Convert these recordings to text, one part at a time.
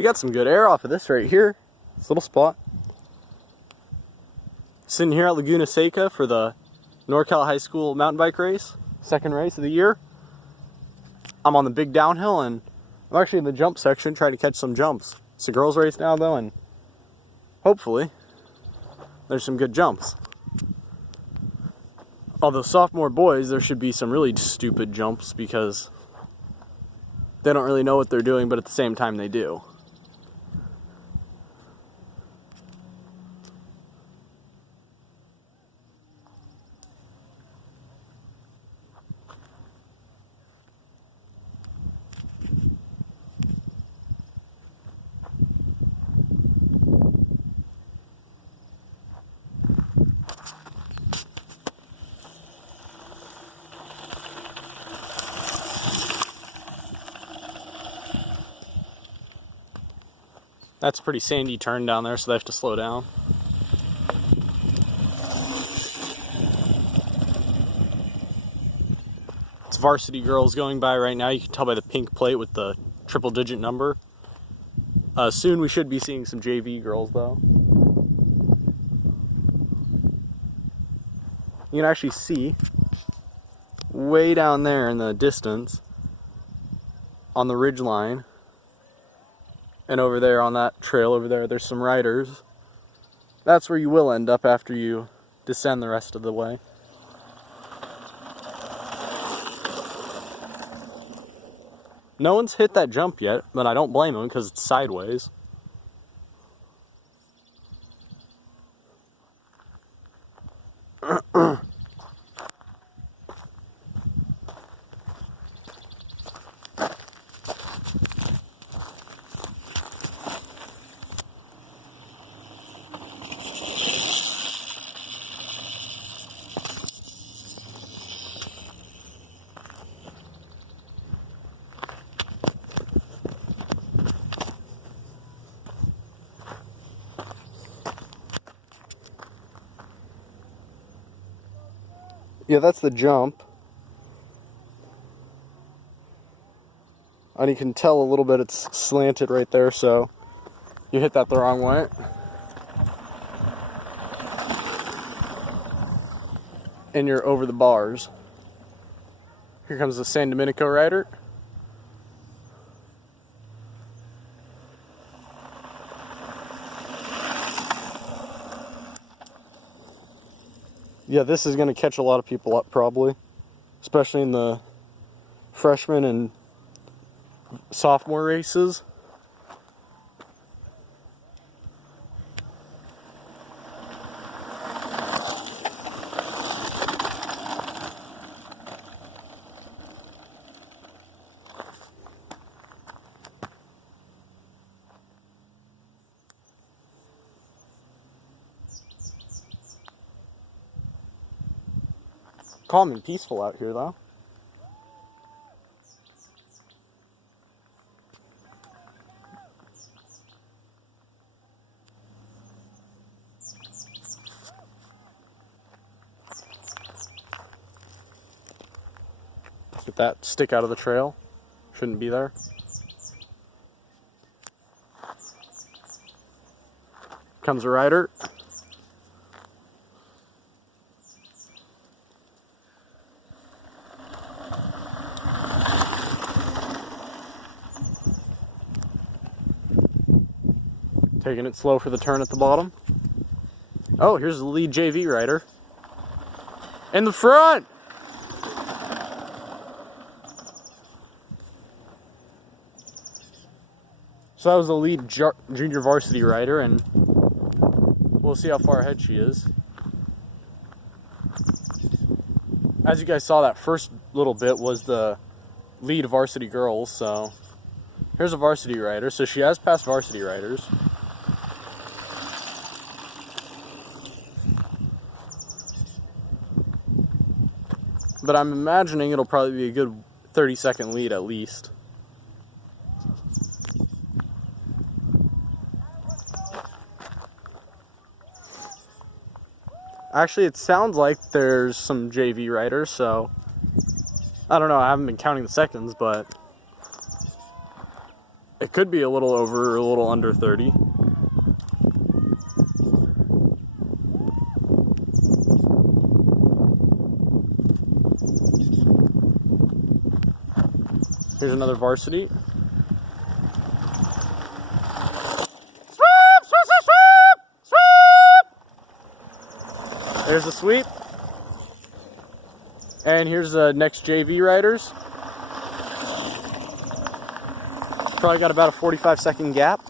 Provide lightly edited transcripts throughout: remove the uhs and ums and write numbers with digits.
She got some good air off of this right here. This little spot. Sitting here at Laguna Seca for the NorCal High School mountain bike race. Second race of the year. I'm on the big downhill and I'm actually in the jump section trying to catch some jumps. It's a girls race now though, and hopefully there's some good jumps. Although sophomore boys, there should be some really stupid jumps because they don't really know what they're doing, but at the same time they do. That's a pretty sandy turn down there, so they have to slow down. It's Varsity girls going by right now. You can tell by the pink plate with the triple-digit number. Soon we should be seeing some JV girls, though. You can actually see way down there in the distance on the ridge line. And over there on that trail over there, there's some riders. That's where you will end up after you descend the rest of the way. No one's hit that jump yet, but I don't blame them because it's sideways. Yeah, that's the jump. And you can tell a little bit it's slanted right there, so you hit that the wrong way. And you're over the bars. Here comes the San Domenico rider. Yeah, this is going to catch a lot of people up probably, especially in the freshman and sophomore races. Calm and peaceful out here, though. Get that stick out of the trail. Shouldn't be there. Comes a rider. Taking it slow for the turn at the bottom. Oh, here's the lead JV rider. In the front! So that was the lead junior varsity rider, and we'll see how far ahead she is. As you guys saw, that first little bit was the lead varsity girls, so here's a varsity rider. So she has passed varsity riders. But I'm imagining it'll probably be a good 30-second lead at least. Actually, it sounds like there's some JV riders, so I don't know, I haven't been counting the seconds, but it It could be a little over or a little under 30. Here's another Varsity. Swoop, swoop, swoop, swoop, swoop. There's the sweep. And here's the next JV riders. Probably got about a 45-second gap.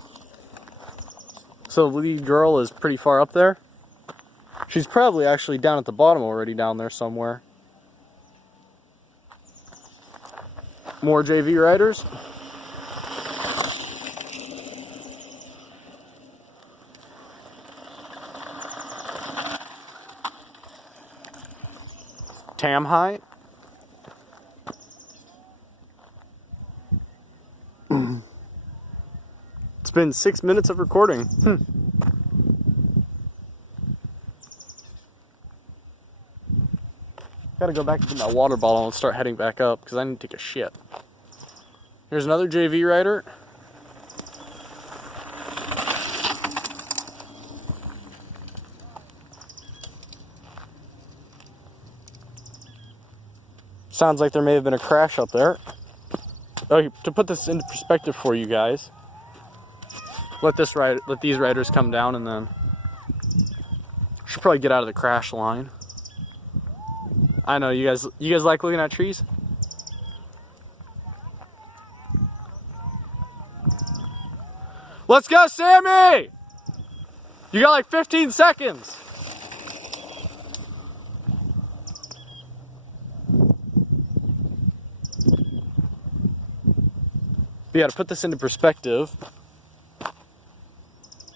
So the lead girl is pretty far up there. She's probably actually down at the bottom already, down there somewhere. More JV riders. Tam high. It's been 6 minutes of recording. Gotta go back to my water bottle and start heading back up because I need to take a shit. Here's another JV rider. Sounds like there may have been a crash up there. Oh, to put this into perspective for you guys, let these riders come down and then should probably get out of the crash line. I know you guys like looking at trees? Let's go, Sammy! You got like 15 seconds. But yeah, to put this into perspective,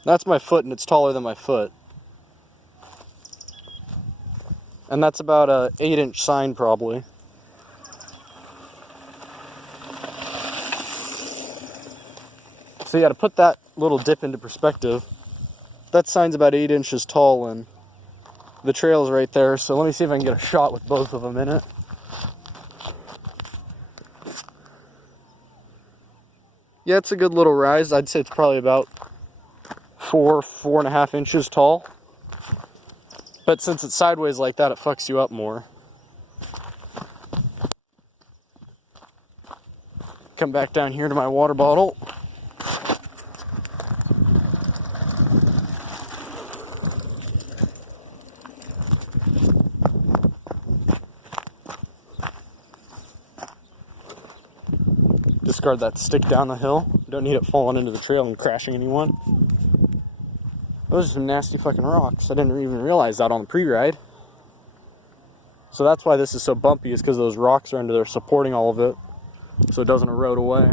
that's my foot and it's taller than my foot. And that's about a 8-inch sign probably. So yeah, to put that little dip into perspective, that sign's about 8 inches tall and the trail's right there. So let me see if I can get a shot with both of them in it. Yeah, it's a good little rise. I'd say it's probably about 4.5 inches tall. But since it's sideways like that, it fucks you up more. Come back down here to my water bottle. Discard that stick down the hill. Don't need it falling into the trail and crashing anyone. Those are some nasty fucking rocks. I didn't even realize that on the pre-ride. So that's why this is so bumpy, is because those rocks are under there supporting all of it, so it doesn't erode away.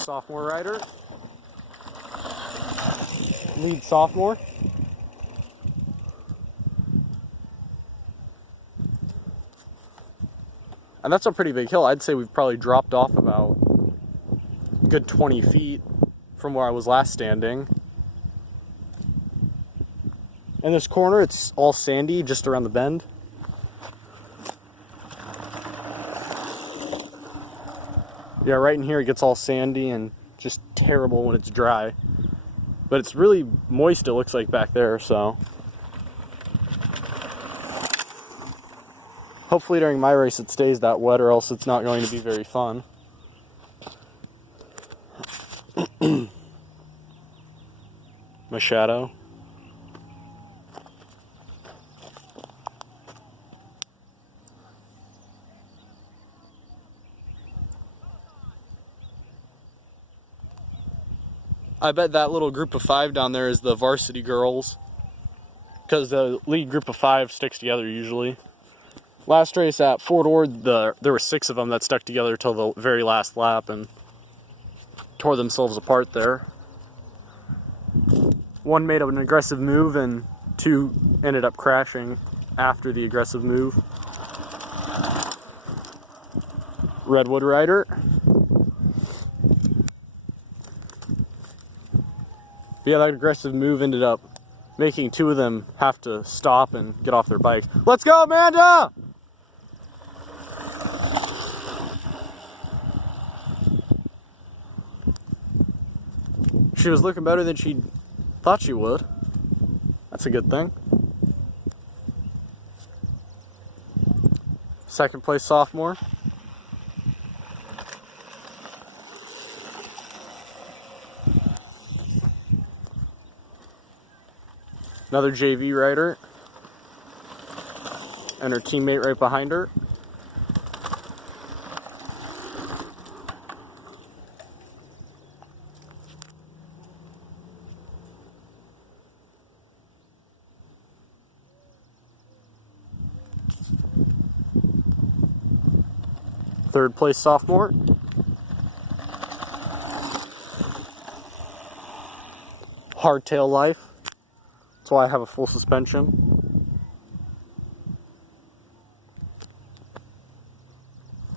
Sophomore rider. Lead sophomore. And that's a pretty big hill. I'd say we've probably dropped off about a good 20 feet from where I was last standing. In this corner, it's all sandy just around the bend. Yeah, right in here it gets all sandy and just terrible when it's dry. But it's really moist, it looks like, back there, so. Hopefully during my race it stays that wet, or else it's not going to be very fun. My shadow. I bet that little group of 5 down there is the varsity girls, because the lead group of 5 sticks together usually. Last race at Fort Ord, there were 6 of them that stuck together till the very last lap and tore themselves apart there. One made an aggressive move and two ended up crashing after the aggressive move. Redwood rider. Yeah, that aggressive move ended up making two of them have to stop and get off their bikes. Let's go, Amanda! She was looking better than she thought she would. That's a good thing. Second place sophomore. Another JV rider. And her teammate right behind her. Third place sophomore. Hardtail life. That's why I have a full suspension.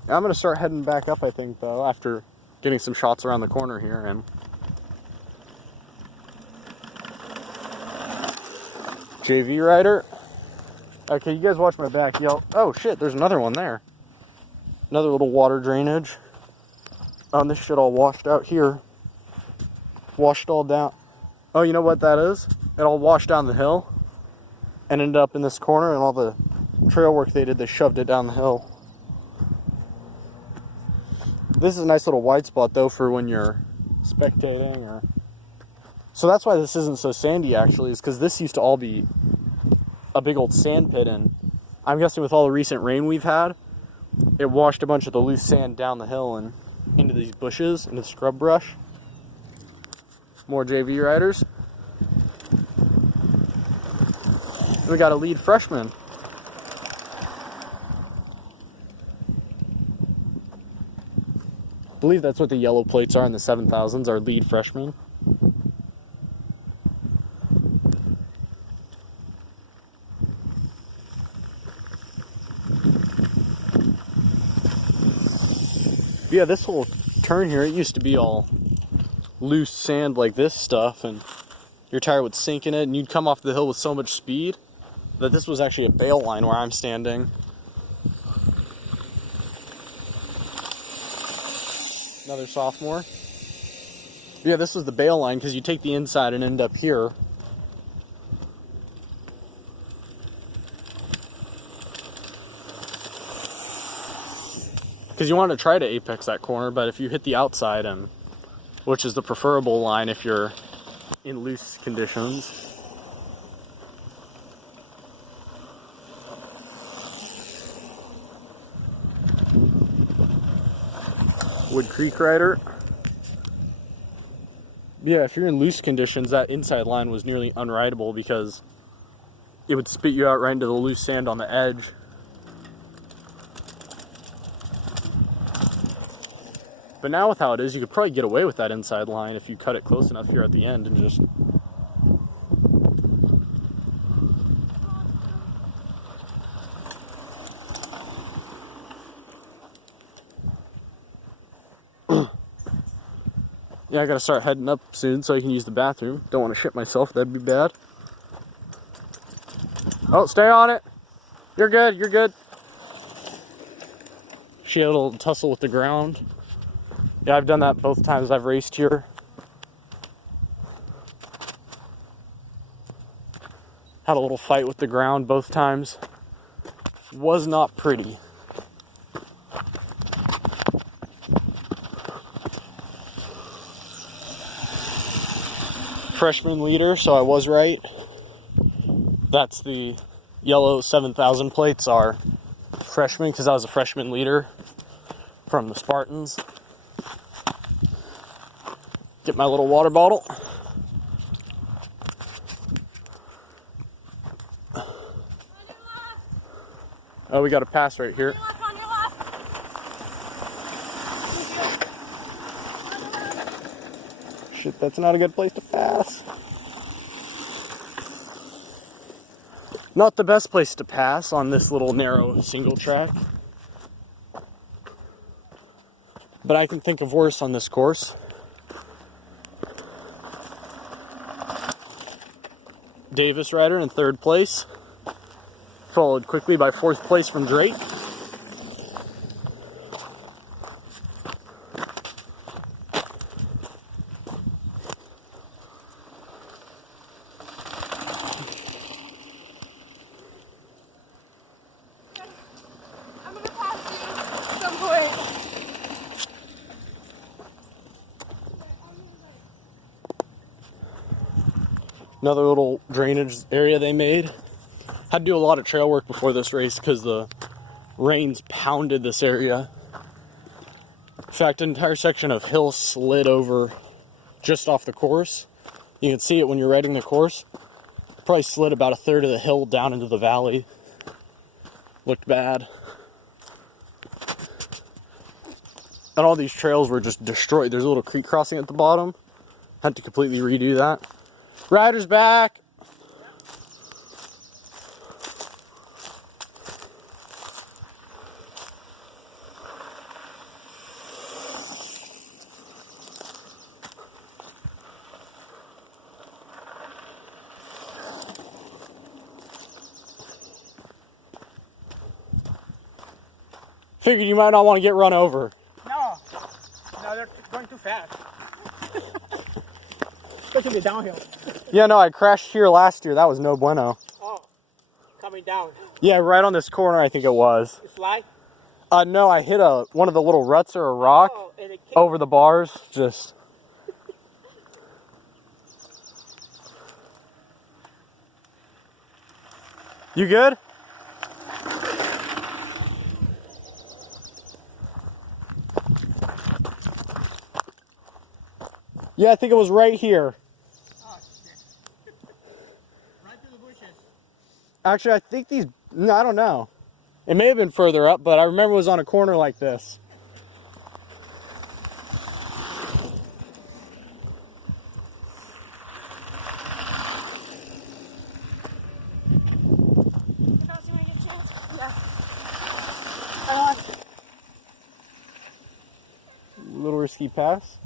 I'm going to start heading back up, I think, though, after getting some shots around the corner here. And JV rider. Okay, you guys watch my back. Yell. Oh, shit, there's another one there. Another little water drainage. This shit all washed out here. Washed all down. Oh, you know what that is? It all washed down the hill and ended up in this corner, and all the trail work they did, they shoved it down the hill. This is a nice little wide spot, though, for when you're spectating. Or so that's why this isn't so sandy, actually, is because this used to all be a big old sand pit, and I'm guessing with all the recent rain we've had, it washed a bunch of the loose sand down the hill and into these bushes, into the scrub brush. More JV riders. We got a lead freshman. I believe that's what the yellow plates are in the 7000s, our lead freshman. Yeah, this whole turn here, it used to be all loose sand like this stuff, and your tire would sink in it, and you'd come off the hill with so much speed that this was actually a bail line where I'm standing. Another sophomore. Yeah, this was the bail line because you take the inside and end up here. Because you want to try to apex that corner, but if you hit the outside, and which is the preferable line if you're in loose conditions. Wood Creek rider. Yeah, if you're in loose conditions, that inside line was nearly unrideable because it would spit you out right into the loose sand on the edge. But now with how it is, you could probably get away with that inside line if you cut it close enough here at the end and just... Yeah, I gotta start heading up soon so I can use the bathroom. Don't want to shit myself, that'd be bad. Oh, stay on it. You're good, you're good. She had a little tussle with the ground. Yeah, I've done that both times I've raced here. Had a little fight with the ground both times. Was not pretty. Freshman leader, so I was right. That's the yellow 7000 plates are freshman because I was a freshman leader from the Spartans. Get my little water bottle. Oh, we got a pass right here. Shit, that's not a good place to pass. Not the best place to pass on this little narrow single track. But I can think of worse on this course. Davis rider in 3rd place. Followed quickly by 4th place from Drake. I'm gonna pass you at some point. Another little drainage area they made. Had to do a lot of trail work before this race because the rains pounded this area. In fact, an entire section of hill slid over just off the course. You can see it when you're riding the course. Probably slid about 1/3 of the hill down into the valley. Looked bad. And all these trails were just destroyed. There's a little creek crossing at the bottom. Had to completely redo that. Riders back! Figured you might not want to get run over. No, they're going too fast. Especially downhill. Yeah, no, I crashed here last year. That was no bueno. Oh, coming down. Yeah, right on this corner, I think it was. You slide? No, I hit one of the little ruts or a rock And it came over the bars. Just. You good? Yeah, I think it was right here. Oh, shit. Right through the bushes. Actually, I think these, no, I don't know. It may have been further up, but I remember it was on a corner like this. Little risky pass.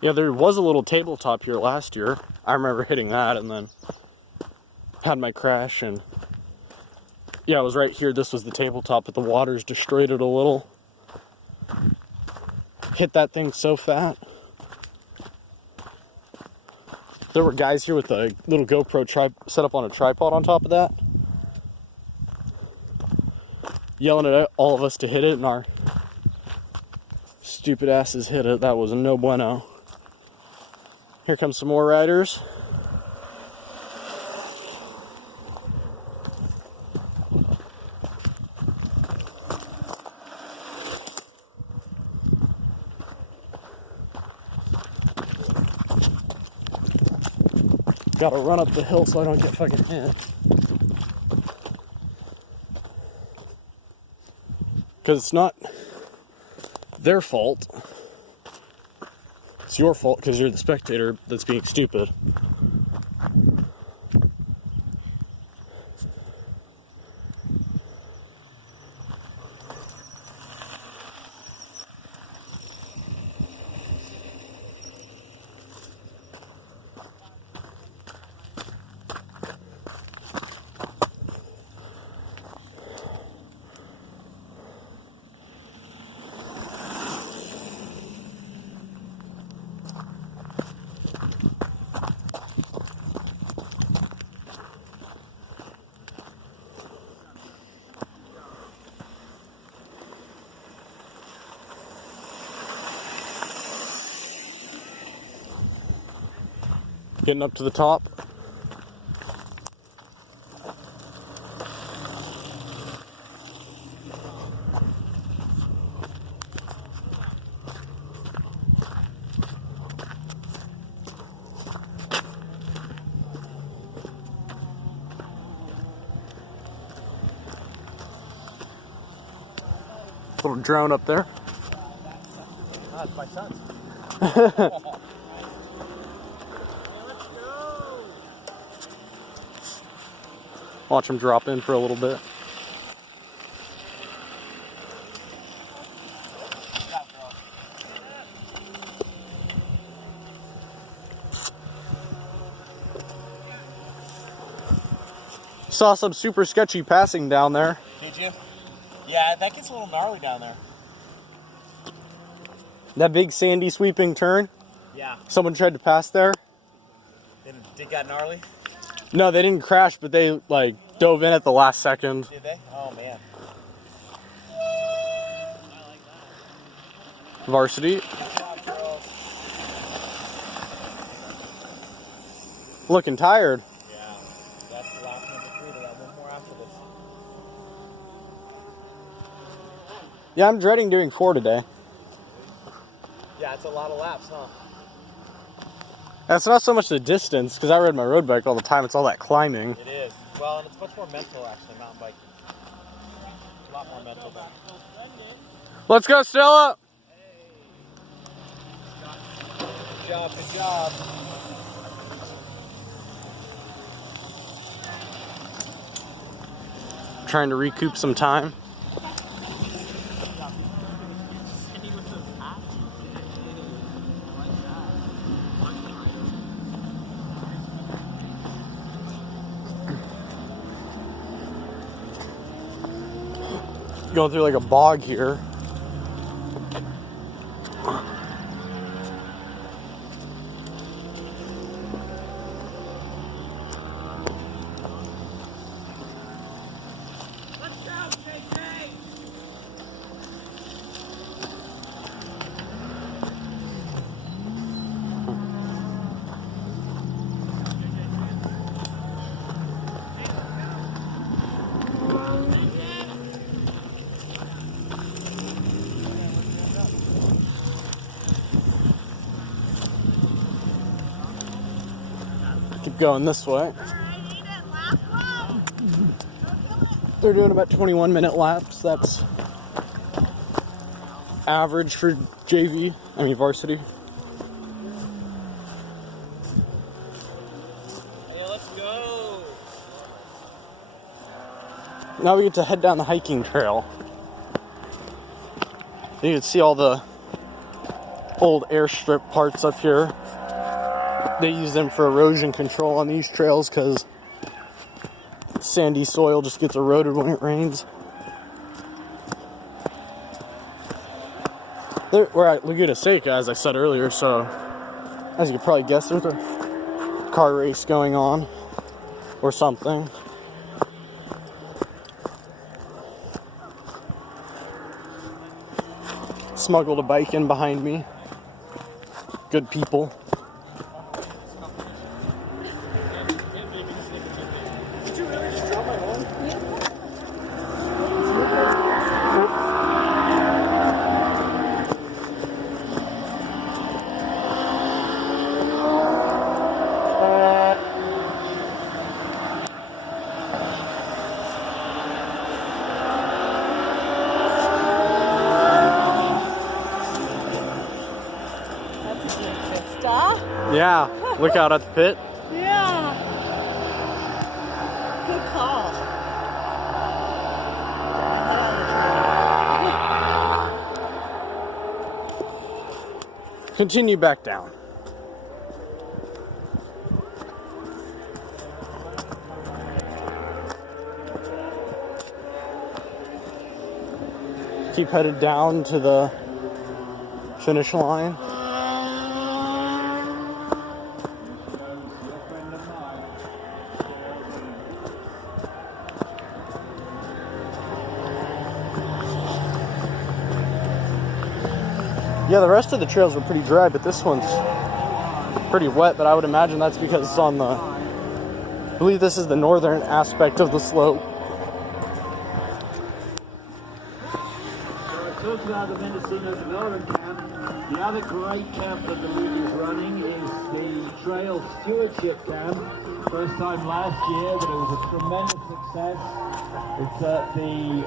Yeah, there was a little tabletop here last year. I remember hitting that and then had my crash, and yeah, it was right here. This was the tabletop, but the waters destroyed it a little. Hit that thing so fat. There were guys here with a little GoPro set up on a tripod on top of that, yelling at all of us to hit it, and our stupid asses hit it. That was no bueno. Here comes some more riders. Gotta run up the hill so I don't get fucking hit. Because it's not their fault. It's your fault because you're the spectator that's being stupid. Getting up to the top. Little drone up there. That's my son. Watch him drop in for a little bit. Saw some super sketchy passing down there. Did you? Yeah, that gets a little gnarly down there. That big sandy sweeping turn. Yeah. Someone tried to pass there. It got gnarly? No, they didn't crash, but they like dove in at the last second. Did they? Oh man. Varsity. Looking tired. Yeah. That's lap number 3. They got one more after this. Yeah, I'm dreading doing 4 today. Yeah, it's a lot of laps, huh? That's not so much the distance, because I ride my road bike all the time. It's all that climbing. It is. Well, and it's much more mental, actually, mountain biking. A lot more mental than... Let's go, Stella! Good job, good job. Trying to recoup some time. Going through like a bog here. Let's go, JJ! Keep going this way. They're doing about 21-minute laps. That's average for varsity. Hey, let's go! Now we get to head down the hiking trail. You can see all the old airstrip parts up here. They use them for erosion control on these trails because sandy soil just gets eroded when it rains. We're at Laguna Seca, as I said earlier, so as you can probably guess, there's a car race going on or something. Smuggled a bike in behind me. Good people. Yeah, look out at the pit. Yeah. Good call. Continue back down. Keep headed down to the finish line. Yeah, the rest of the trails were pretty dry, but this one's pretty wet, but I would imagine that's because it's on the... I believe this is the northern aspect of the slope. Talk about the Mendocino Development Camp. The other great camp that the league is running is the Trail Stewardship Camp. First time last year, but it was a tremendous success. It's at the